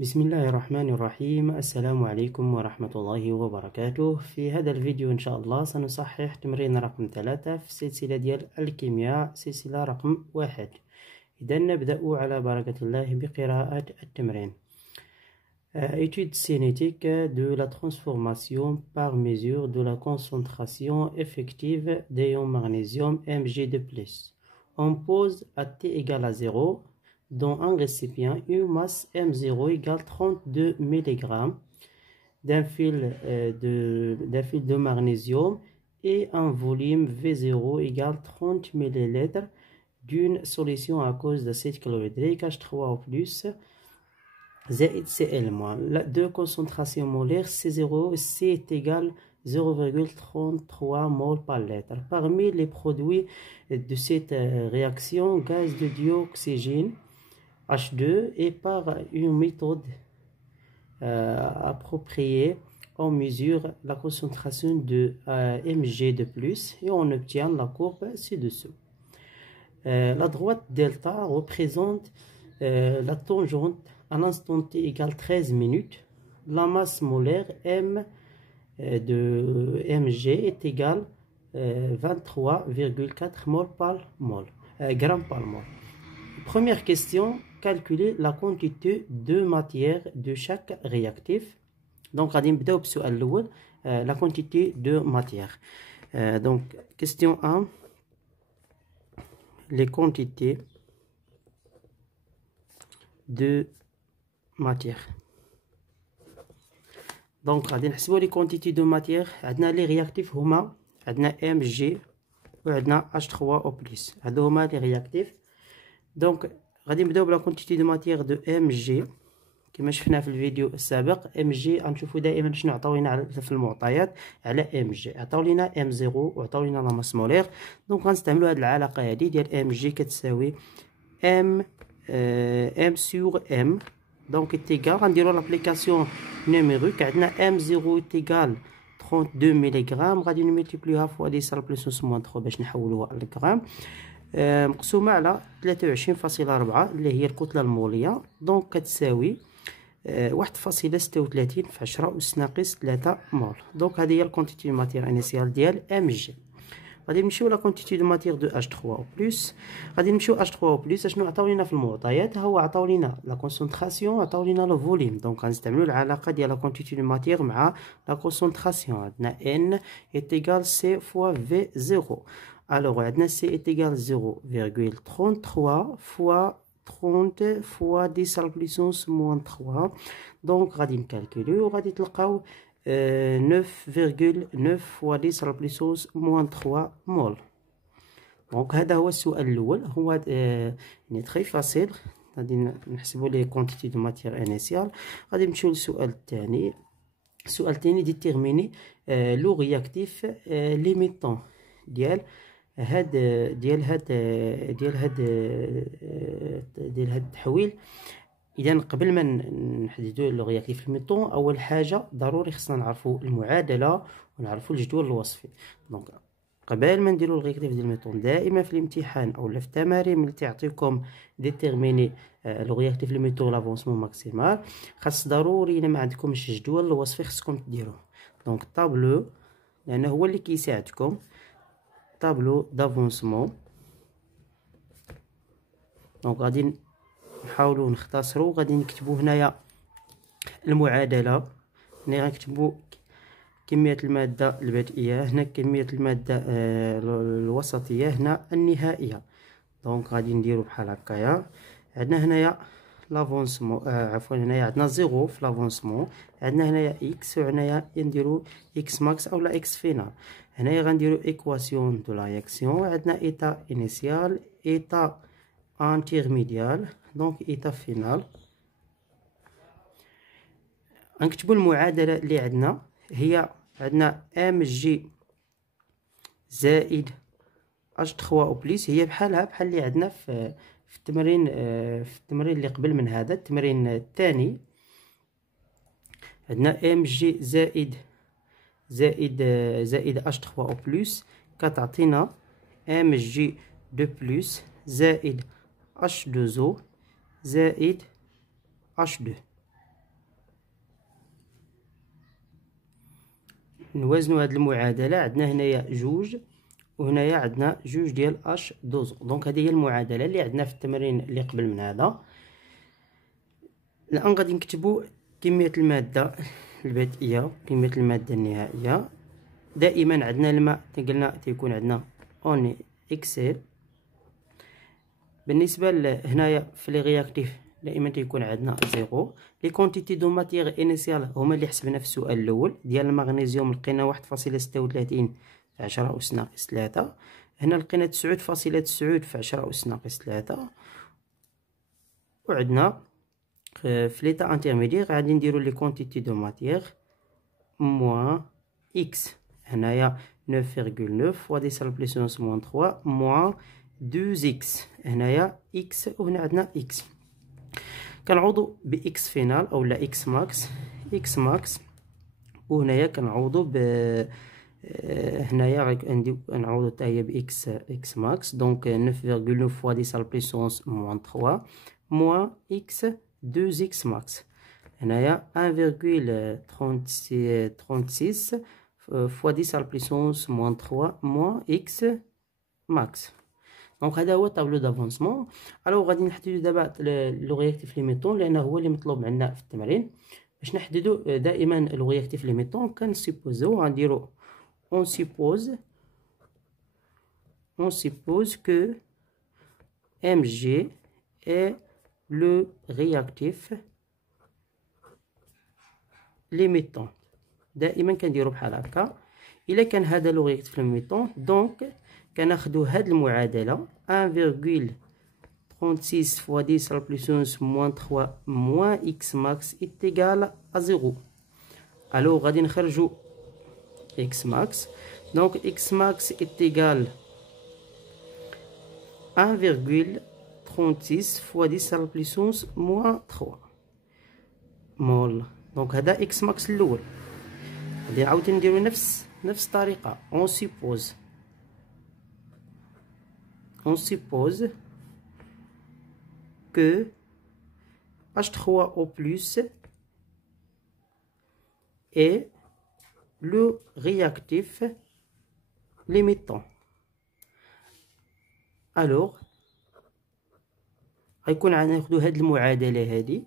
بسم الله الرحمن الرحيم. السلام عليكم ورحمة الله وبركاته. في هذا الفيديو إن شاء الله سنصحح تمرين رقم 3 في السلسلة ديال الكيمياء، سلسلة رقم 1. إذا نبدأ على بركة الله بقراءة التمرين. Étude cinétique de la transformation par mesure de la concentration effective d'ion magnésium Mg2+. On pose à T égale à 0 dans un récipient une masse M0 égale 32 mg d'un fil de magnésium et un volume V0 égale 30 ml d'une solution à cause d'acide chlorhydrique H3O+, زائد Cl-. La deux concentrations molaires C0 et C est égal 0,33 mol par litre. Parmi les produits de cette réaction, gaz de dioxygène H2 et par une méthode appropriée, on mesure la concentration de Mg2+, et on obtient la courbe ci-dessous. La droite delta représente la tangente à l'instant t égale 13 minutes. La masse molaire M de Mg est égale 23,4 mol par mol, grammes par mol. Première question, calculer la quantité de matière de chaque réactif. Donc, غادي نبداو بالسؤال الأول, la quantité de matière. Donc, question 1, les quantités de matière. Donc, غادي نحسبوا les quantités de matière. عندنا les réactifs هما عندنا Mg وعندنا H3O+. هادو هما les réactifs. Donc, غادي نبداو بلا كونتيتي دو ماتيير دو Mg كما شفنا في الفيديو السابق. Mg غنشوفوا دائما شنو عطاو لينا في المعطيات على Mg. عطاو لينا M0 وعطاو لينا لا ماس مولير. دونك غنستعملوا هاد العلاقه هادي ديال Mg كتساوي M sur M. دونك تيغال غنديروا لابليكاسيون نيميريك. عندنا M0 تيغال 32 ملغ، غادي نملتيبليوها فوا 10 بلس موان 3 باش نحولوها للغرام، مقسومة على 23.4 اللي هي الكتلة المولية. دونك كتساوي 1.36 في 10 أس ناقص 3 مول. دونك هذه هي الكونتيتي دو ماتيير انيسيال ديال Mg. غادي نمشيو لا كونتيتي دو ماتيير دو H3O+. غادي نمشيو H3O+. اشنو عطاو لينا في المعطيات؟ هو عطاو لينا لا كونسونطراسيون، عطاو لينا لو فوليوم. دونك غنستعملو العلاقه ديال لا كونتيتي دو ماتيير مع لا كونسونطراسيون. عندنا N est égal C fois V0. Alors, عندنا C est égal 0,33 fois 30 fois 10 à la puissance moins 3. Donc, غادي نكالكوليو وغادي تلقاو 9,9 fois 10 à la puissance moins 3 مول. دونك هذا هو السؤال الأول. هو يعني تري فاسيل. غادي نحسبو لي كونتيتي دو ماتيير انيسيال. غادي نمشيو للسؤال الثاني. السؤال الثاني ديتيرميني لو رياكتيف ليميتون ديال هاد التحويل. اذا قبل ما نحددوا لو رياكتيف ليميتون، اول حاجه ضروري خصنا نعرفوا المعادله ونعرفوا الجدول الوصفي. دونك قبل ما نديروا الرياكتيف ديال الميتون، دائما في الامتحان او في التمارين ملي تعطيكم ديتيرميني لو رياكتيف ليميتون لافونسمون ماكسيمال، خاص ضروري الا ما عندكمش الجدول الوصفي خصكم ديروه. دونك طابلو لانه هو اللي كيساعدكم. طابلو دافونسمون. دونك غادي نحاولوا نختصروا. غادي نكتبوا هنايا المعادله. هنا غنكتبوا كميه الماده البدئيه، هنا كميه الماده الوسطيه، هنا النهائيه. دونك غادي نديروا بحال هكايا. عندنا هنايا لافونسمون، عفوا هنايا عندنا زيرو في لافونسمون، عندنا هنايا اكس وهنايا نديرو اكس ماكس اولا اكس فينال. هنايا غنديرو ايكواسيون دو لا رياكسيون. عندنا ايتا انيسيال، ايتا انترميديال، دونك ايتا فينال. غنكتبو المعادله اللي عندنا. هي عندنا Mg زائد H3O+. هي بحال اللي عندنا في التمرين اللي قبل من هذا، التمرين الثاني. عندنا Mg زائد H3O+ كتعطينا Mg2+ زائد H2O زائد H2. نوازنوا هاد المعادله. عندنا هنايا جوج وهنايا عندنا جوج ديال اش دوزو. دونك هذه هي المعادله اللي عندنا في التمرين اللي قبل من هذا. الان غادي نكتبوا كميه الماده البدئيه كميه الماده النهائيه. دائما عندنا الماء قلنا تيكون عندنا اون اكسل. بالنسبه هنايا في لي رياكتيف دائما تيكون عندنا زيرو. لي كونتيتي دو ماتيغ انيسيال هما اللي حسبنا في السؤال الاول. ديال المغنيسيوم لقينا 1.36 في 10 أس ناقص 3. هنا لقينا 9.9 في 10 أس ناقص 3. وعندنا في ليتا انترميديير غادي نديرو لي كونتيتي دو ماتيغ موان اكس. هنايا 9.9 فوا 10 على بليسونس موان 3 موان 2 اكس. هنايا اكس وهنا عندنا اكس. كنعوضو باكس فينال او لا اكس ماكس وهنايا كنعوضو ب هنايا غنديو نعوضو حتى هي اكس ماكس. دونك 9.9 فوا 10 على بليسونس موان 3 موان اكس 2 اكس ماكس. هنايا 1.36 فوا 10 على بليسونس موان 3 موان اكس ماكس. دونك هذا هو الطابلو دافونسمون. الوغ غادي نحددو دابا لو رياكتيف ليميتون لانه هو اللي مطلوب عندنا في التمرين. باش نحددو دائما لو رياكتيف ليميتون كنسيبوزو غنديرو on suppose que Mg est le réactif limitant. دائما كنديرو بحال هكا. الا كان هذا لو رياكتيف ليميتون دونك كناخدو هاد المعادله 1.36 فوا 10 على بليسونس موان 3 موان اكس ماكس est égal à 0. الو غادي نخرجو x max. Donc x max est égal à 1.36 fois 10 à la puissance moins 3 مول. دونك هذا x max الاول. غادي نعاود نديرو نفس الطريقه. on suppose que H3O+ est le réactif limitant. alors غيكون عندنا ناخدو هاد المعادله هادي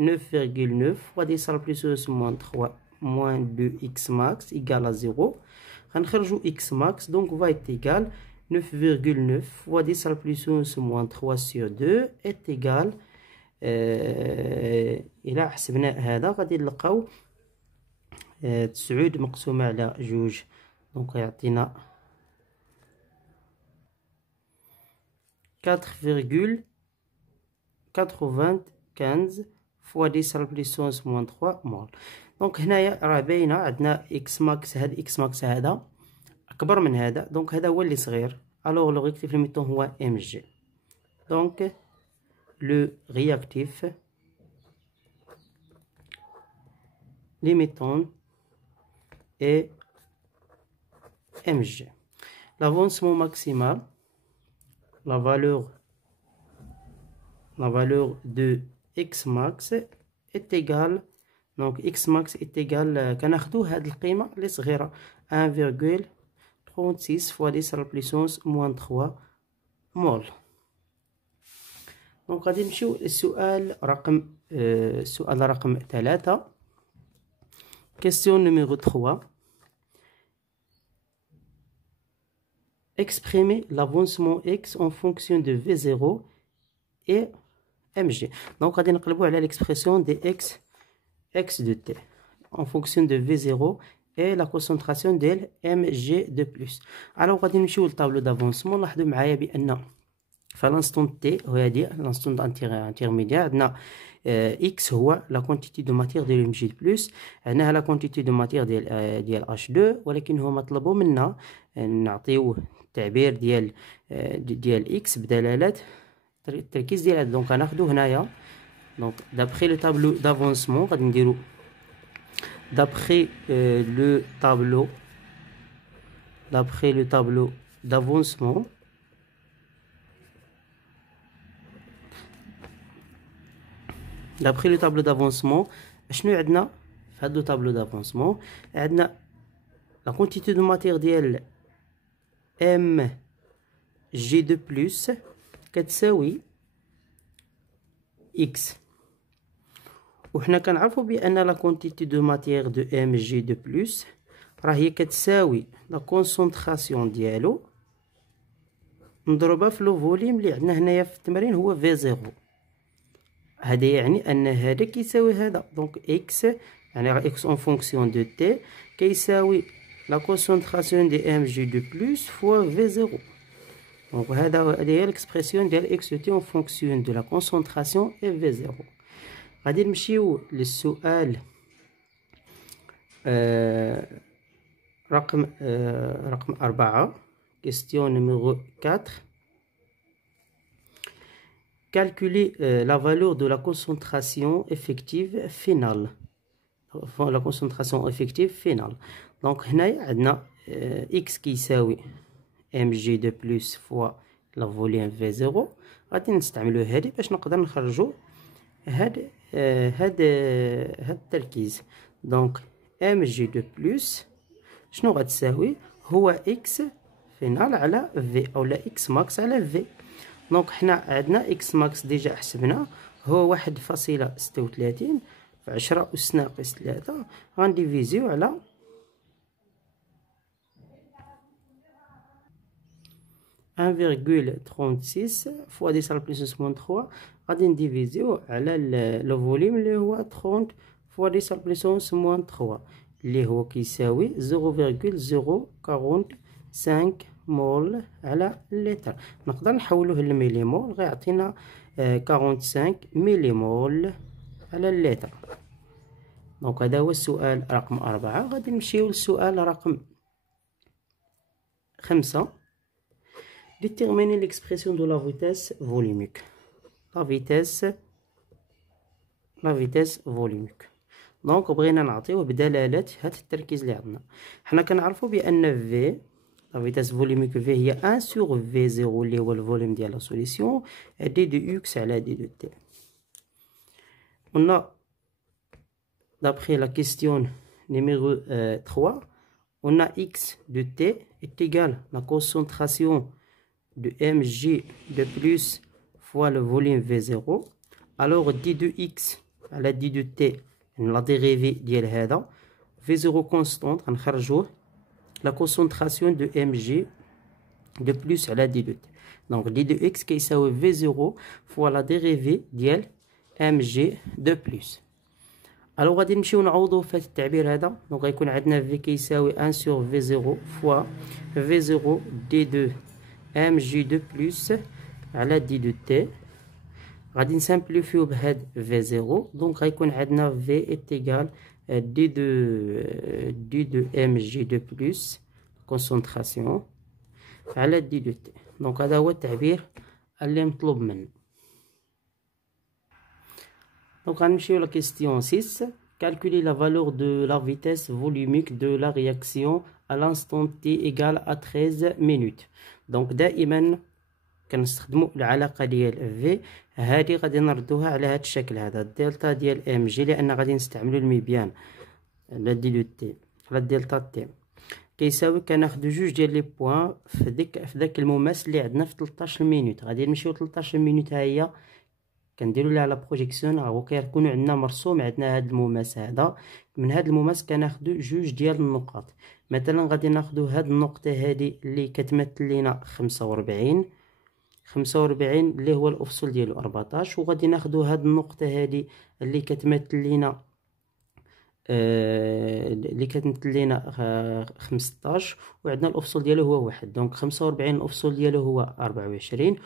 9.9 فوا 10 على بليسونس موان 3 موان 2 اكس ماكس ايكال ا 0. غنخرجو اكس ماكس دونك va être égal 9.9 فوا 10 على بليسونس موان 3 sur 2 est égal الى حسبنا هذا غادي نلقاو 9 مقسومة على جوج دونك يعطينا 4.95 فوا 10 على بليسونس موان 3 مول. دونك هنايا راه باينه عندنا اكس ماكس. هاد اكس ماكس هذا اكبر من هذا دونك هذا هو اللي صغير. الوغ لو رياكتيف ليميتون هو ام جي. دونك لو رياكتيف ليميتون et Mg. L'avancement maximal, la valeur de x max est égale. Donc x max est égal كناخدو هاد القيمة اللي صغيرة 1.36 fois 10 على puissance moins 3 مول. دونك غادي نمشيو للسؤال رقم 3. Question numéro 3. Exprimer l'avancement x en fonction de V0 et Mg. Donc, غادي نقلبو على l'expression de x de t en fonction de V0 et la concentration ديال Mg de plus. Alors غادي نمشيو للطابلو دافونسمون. لاحظوا معايا بأن في لانستون تي وهادي لانستون انترميديير عندنا x هو لا كونتيتي دو ماتيغ ديال ام جي بلس. عندنا لا كونتيتي دو ماتيغ ديال اش 2 ولكن هو مطلوب منا نعطيوه التعبير ديال اكس بدلاله التركيز ديالها. دونك غناخدو هنايا دونك دابخي لو طابلو دافونسمون غادي نديرو دابخي لو طابلو دافونسمون d'après le tableau d'avancement. شنو عندنا في هذا الطابلو دافونسمون؟ عندنا لا كونتيتي دو ماتيغ ديال ام جي دو بلس كتساوي اكس، وحنا كنعرفو بان لا كونتيتي دو ماتيغ دو ام جي دو بلس راه هي كتساوي لا كونسونطراسيون ديالو نضربها في لو فوليم اللي عندنا هنايا في التمرين هو في زيرو. هذا يعني ان هذا كيساوي هذا، دونك اكس يعني راه اكس اون فونكسيون دو تي كيساوي لا كونسونطراسيون دي ام جي دو بلس فوا في زيرو. دونك هذه هي الاكسبرسيون ديال اكس تي اون فونكسيون دو لا كونسونطراسيون اي في زيرو. غادي نمشيو للسؤال رقم 4، question numéro 4. Calculer la valeur de la concentration effective finale. La concentration effective finale. Donc هنايا عندنا x كيساوي mg de plus fois la volume v0. غادي نستعملو هادي باش نقدر نخرجو هاد التركيز. دونك mg de plus شنو غتساوي؟ هو x فينال على v اولا x max على v. دونك حنا عندنا x max ديجا حسبنا هو 1.36 في 10 أس ناقص 3 غنديفيزيو على 1,36 فوا 10 على بلس موان 3 غادي نديفيزيو على لو فوليوم اللي هو 30 فوا 10 على بلس موان 3 اللي هو كيساوي 0,045 مول على اللتر. نقدر نحولوه للميلي مول غيعطينا 45 ميلي مول على اللتر. دونك هذا هو السؤال رقم 4. غادي نمشيو للسؤال رقم 5. Déterminer l'expression de la vitesse volumique. La vitesse volumique. دونك بغينا نعطيوه بدلالة هاد التركيز اللي عندنا. حنا كنعرفو بأن V لا فيتاس فوليميك في هي 1 سور في زيرو اللي هو الفوليوم ديال لا سوليسيون دي دو اكس على دي دو تي. قلنا d'après la question numéro 3 on a x de t est égal à la concentration de mg de plus fois le volume v0. alors d de x على d de t la dérivée ديال هذا v0 constante غنخرجوه la concentration de mg de plus على d de t. donc d de x كيساوي v0 fois la dérivée ديال mg de plus. الو غادي نمشيو نعوضو في هذا التعبير هذا. دونك غيكون عندنا في كيساوي 1 سور في 0 فوا في 0 دي دو ام جي دو بلس على دي دو تي. غادي نسامبليفيو بهاد في 0. دونك غيكون عندنا في اتيغال دي دو ام جي دو بلس كونسونطراسيون على دي دو تي. دونك هذا هو التعبير اللي مطلوب منا. Donc, on va la question 6. Calculer la valeur de la vitesse volumique de la réaction à l'instant t égale à 13 minutes. Donc, دائما كنستخدموا العلاقة ديال V هذه غادي نردوها على هذا الشكل هذا الدلتا ديال ام جي لأن غادي نستعملوا الميبيان على دي دو تي على الدلتا تي كيساوي كناخدو جوج ديال لي بوان في داك المماس اللي عندنا في 13 مينوت. غادي نمشيو 13 مينوت ها هي كنديروا لها على بروجيكسيون هو كيكونوا عندنا مرسوم عندنا هذا المماس هذا. من هذا المماس كناخذوا جوج ديال النقاط. مثلا غادي ناخذوا هذه النقطه هذه اللي كتمثل لنا 45 اللي هو الافصل ديالو 14، وغادي ناخذوا هذه النقطه هذه اللي كتمثل لنا 15 وعندنا الافصل ديالو هو 1. دونك 45 الافصل ديالو هو 24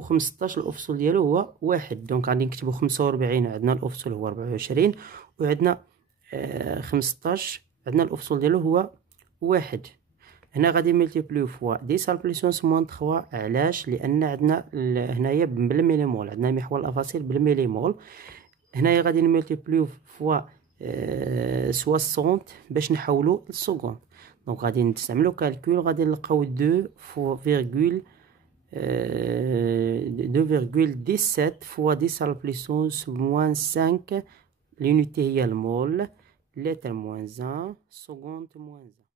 و15 الافصل ديالو هو 1. دونك غادي نكتبو 45 عندنا الافصل هو 24 وعندنا 15 عندنا الافصل ديالو هو 1. هنا غادي ملتيبليو فوا 10 بلس موان 3. علاش؟ لان عندنا هنايا بالمليمول عندنا محور الافاصيل بالمليمول. هنايا غادي نملتيبليو فوا 60 باش نحولو للسكوند. دونك غادي نستعملو كالكول غادي نلقاو 2 2,17 fois 10 à la puissance moins 5. L'unité est le mol. Lettre moins 1, seconde moins 1.